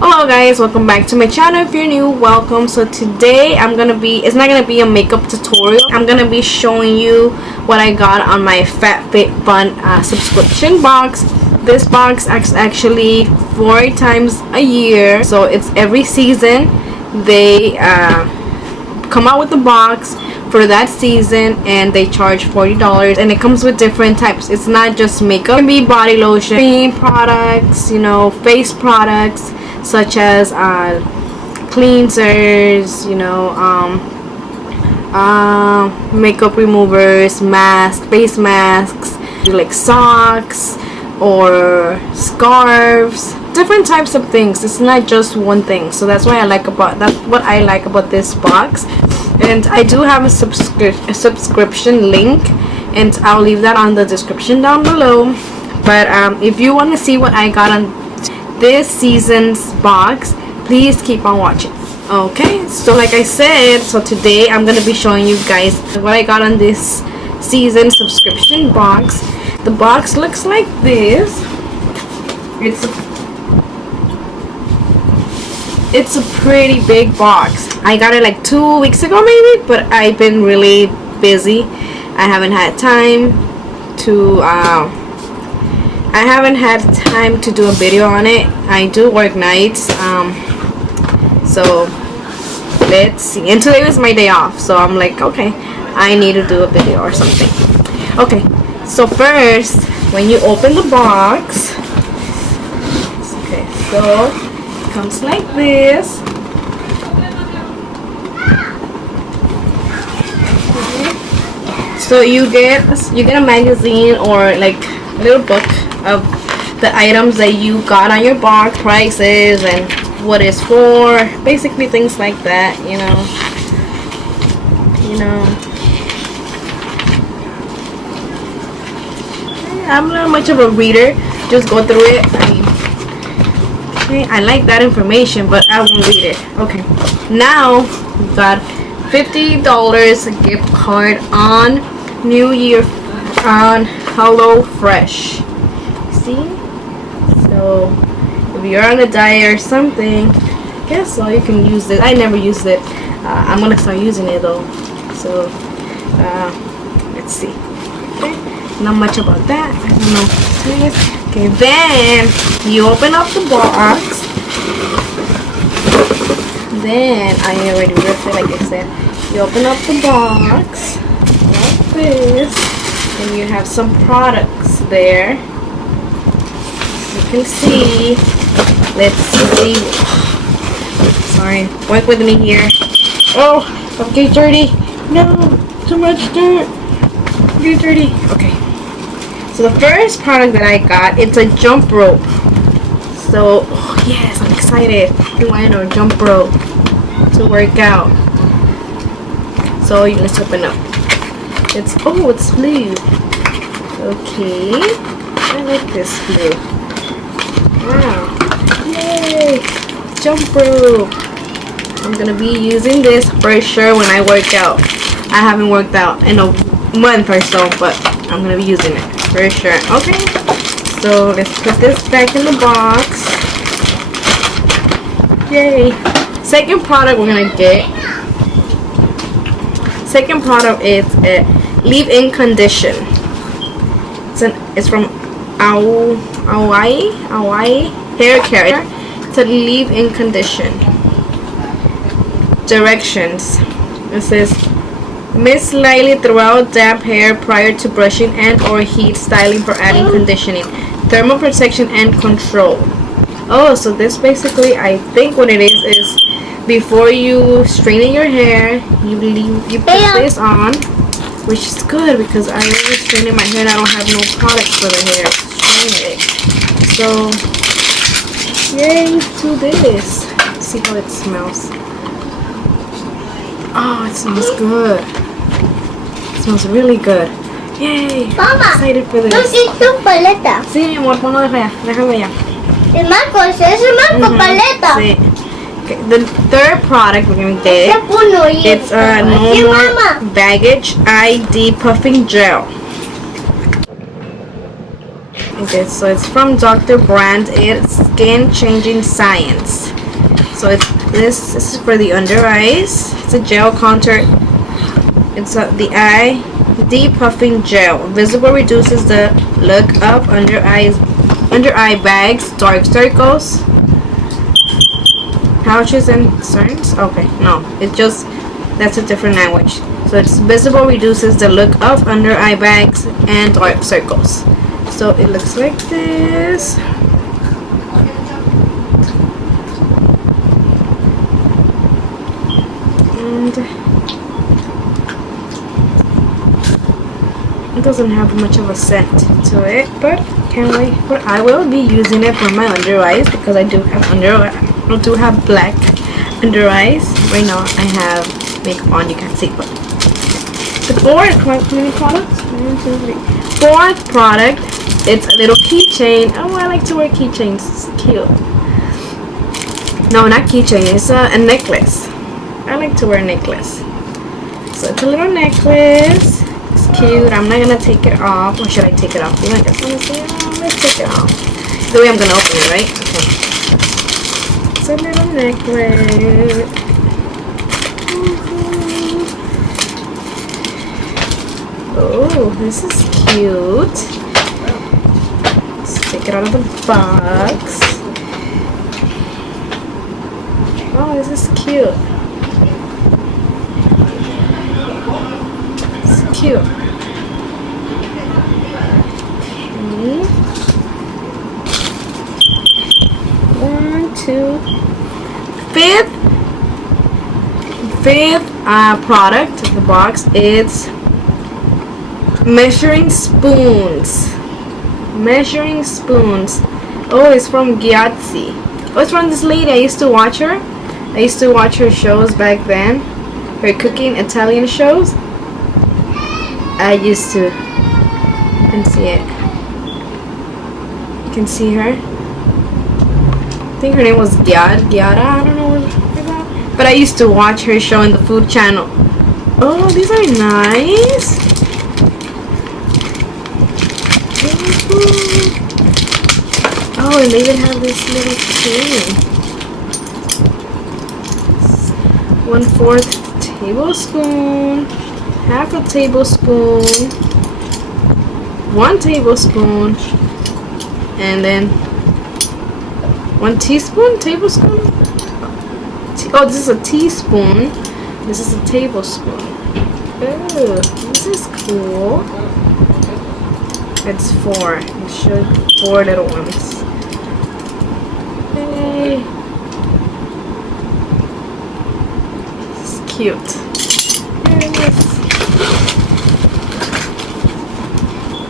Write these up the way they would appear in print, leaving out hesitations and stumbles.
Hello guys, welcome back to my channel. If you're new, welcome. So today it's not gonna be a makeup tutorial. I'm gonna be showing you what I got on my Fab Fit Fun subscription box. This box is actually 4 times a year, so it's every season. They come out with the box for that season and they charge $40, and it comes with different types. It's not just makeup. It can be body lotion, cream products, face products such as cleansers, makeup removers, face masks, like socks or scarves, different types of things. It's not just one thing, so that's what I like about this box. And I do have a subscription link, and I'll leave that on the description down below. But if you want to see what I got on this season's box, please keep on watching. Okay, so like I said, so today I'm gonna be showing you guys what I got on this season subscription box. The box looks like this. It's a pretty big box. I got it like 2 weeks ago maybe, but I've been really busy. I haven't had time to do a video on it. I do work nights, so let's see. And today was my day off, so I'm like, okay, I need to do a video or something. Okay, so first, when you open the box, okay, so it comes like this. So you get a magazine or like a little book of the items that you got on your box, prices and what it's for, basically things like that. I'm not much of a reader, just go through it. I like that information, but I won't read it. Okay, now we got $50 gift card on New Year on HelloFresh. See? So if you're on a diet or something, I guess so, you can use this. I never used it. I'm gonna start using it though. So let's see. Okay, not much about that. I don't know what it is. Okay, then you open up the box. Then I already ripped it, like I said. You open up the box like this, and you have some products there. You can see. Let's see. Sorry, work with me here. Oh, okay, dirty. No, too much dirt. Get dirty. Okay. So the first product that I got, it's a jump rope. So, oh yes, I'm excited. I want a jump rope to work out. So let's open up. It's blue. Okay, I like this blue. Wow, yay! Jump rope. I'm gonna be using this for sure when I work out. I haven't worked out in a month or so, but I'm gonna be using it for sure. Okay, so let's put this back in the box. Yay! Second product we're gonna get. Second product is a leave-in condition. It's from Ouai hair care. It's a leave-in condition. Directions. It says mist lightly throughout damp hair prior to brushing and or heat styling for adding conditioning, thermal protection and control. Oh, so this basically, I think what it is before you straighten your hair, you put this on, which is good because I always straighten my hair and I don't have no products for the hair to straighten it. So yay to this. Let's see how it smells. Oh, it smells good. It smells really good. Yay! Mama, I'm excited for this. ¿No hiciste tu paleta? Sí, mi amor, ponlo allá. Déjame allá. El marco, ese es el marco paleta. Sí. Okay, the third product we're going to get, it's a No More Baggage ID Puffing Gel. Okay, so it's from Dr. Brandt. It's Skin Changing Science. So this is for the under eyes. It's a gel contour. It's the eye depuffing gel. Visible reduces the look of under eye bags, dark circles, pouches, and cerns. Okay, no, it's just that's a different language. So it's visible reduces the look of under eye bags and dark circles. So it looks like this. And it doesn't have much of a scent to it, but can't wait. But I will be using it for my under eyes because I do have black under eyes. Right now I have makeup on, you can't see, but the fourth product, it's a little keychain. Oh, I like to wear keychains. It's cute. No, not keychain. It's a necklace. I like to wear a necklace. So it's a little necklace. It's cute. I'm not gonna take it off. Or should I take it off? You know, I guess honestly, let's take it off. The way I'm gonna open it, right? Okay. It's a little necklace. Oh, this is cute. Let's take it out of the box. Oh, this is cute. It's cute. Okay. 1, 2. Fifth product of the box. It's measuring spoons. Measuring spoons. Oh, it's from Yahtzee. Oh, it's from this lady. I used to watch her. I used to watch her shows back then. Her cooking Italian shows. I used to. You can see it. You can see her. I think her name was Giada. I don't know what about. But I used to watch her show in the food channel. Oh, these are nice. Oh, and they even have this little thing. 1/4 tablespoon, half a tablespoon, 1 tablespoon, and then 1 teaspoon, tablespoon. Oh, this is a teaspoon. This is a tablespoon. Oh, this is cool. It's 4. It should 4 little ones. Hey. It's cute. Yes.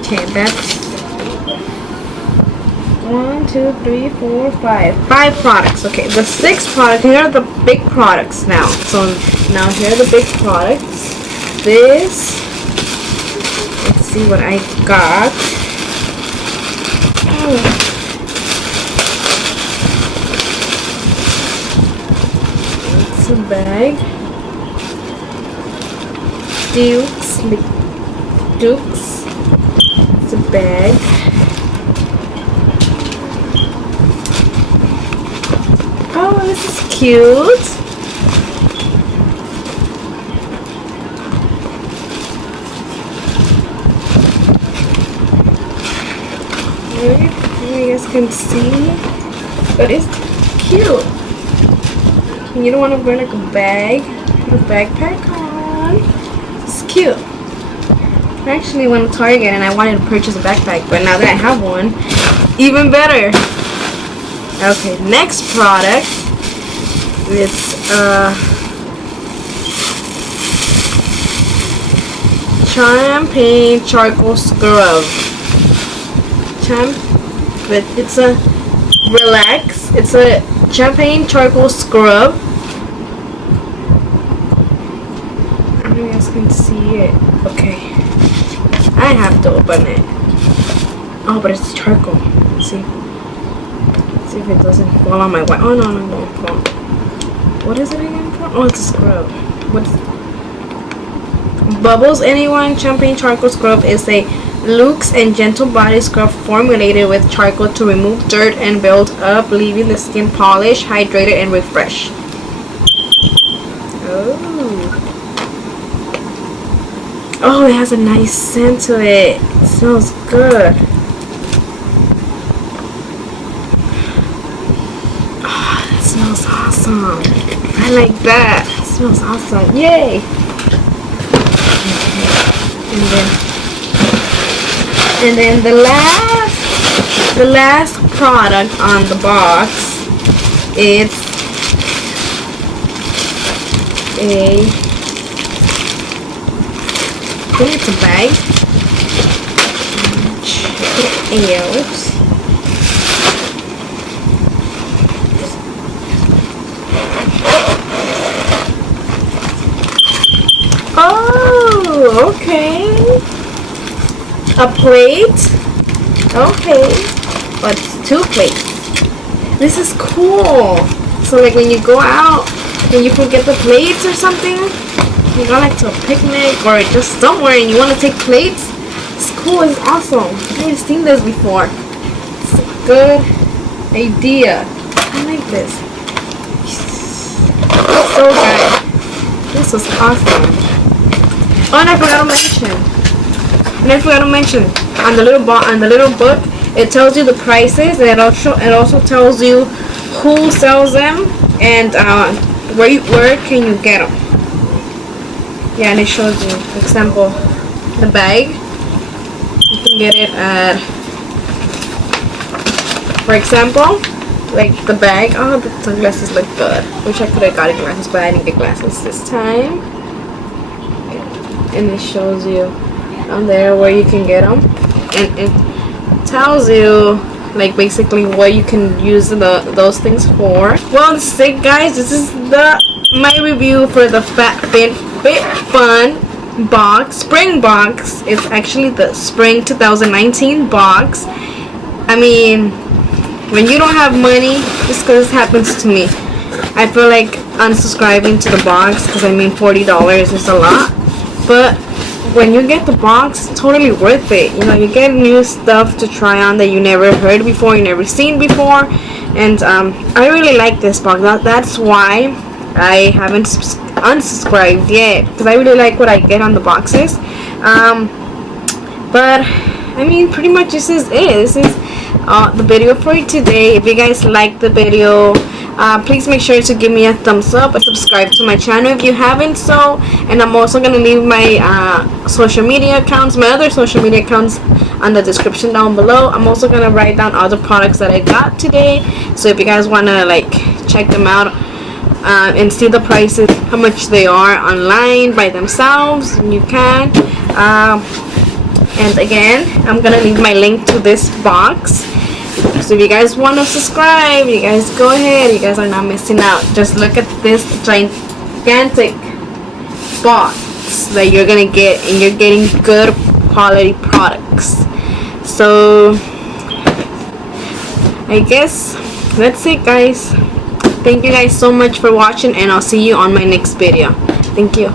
Okay, that's 1, 2, 3, 4, 5. 5 products. Okay, the 6th product. Here are the big products now. So now here are the big products. This. Let's see what I got. Oh. It's a bag. Dukes. It's a bag. Oh, this is cute. You guys can see, but it's cute. You don't want to wear like a bag, put a backpack on. It's cute. I actually went to Target and I wanted to purchase a backpack, but now that I have one, even better. Okay, next product. It's champagne charcoal scrub. But it's a relax. It's a champagne charcoal scrub. I don't know if you guys can see it. Okay, I have to open it. Oh, but it's charcoal. Let's see. Let's see if it doesn't fall on my white. Oh no, it won't fall. What is it again? Oh, it's a scrub. What's Bubbles Anyone Champagne Charcoal Scrub is a Luxe and gentle body scrub formulated with charcoal to remove dirt and build up, leaving the skin polished, hydrated, and refreshed. Oh, it has a nice scent to it. It smells good. Oh, that smells awesome. I like that. It smells awesome. Yay! And then the last product on the box is I think it's a bag. Check it out. Oh, okay. A plate. Okay. But it's 2 plates. This is cool. So like when you go out and you forget the plates or something, you go like to a picnic or just somewhere and you want to take plates, it's cool. It's awesome. I've never seen this before. It's a good idea. I like this. So good. This was awesome. Oh, and I forgot to mention. On the little book, it tells you the prices, and it also tells you who sells them and where can you get them. Yeah, and it shows you, for example, the bag. You can get it at, for example, like the bag. Oh, the sunglasses look good. Wish I could have got glasses, but I didn't get glasses this time. And it shows you on there where you can get them, and it tells you like basically what you can use those things for. Well, that's it, guys. This is my review for the Fab Fit Fun spring box. It's actually the spring 2019 box. I mean, when you don't have money, just because this happens to me, I feel like unsubscribing to the box, because I mean $40 is a lot. But when you get the box, it's totally worth it. You know, you get new stuff to try on that you never heard before, you never seen before. And I really like this box. That's why I haven't unsubscribed yet, because I really like what I get on the boxes. But I mean, pretty much this is it. This is the video for today. If you guys like the video, please make sure to give me a thumbs up and subscribe to my channel if you haven't so. And I'm also going to leave my social media accounts, my other social media accounts, on the description down below. I'm also going to write down all the products that I got today, so if you guys want to like check them out and see the prices, how much they are online by themselves, you can. And again, I'm going to leave my link to this box. So if you guys want to subscribe, you guys go ahead. You guys are not missing out. Just look at this gigantic box that you're gonna get, and you're getting good quality products. So I guess that's it, guys. Thank you guys so much for watching, and I'll see you on my next video. Thank you.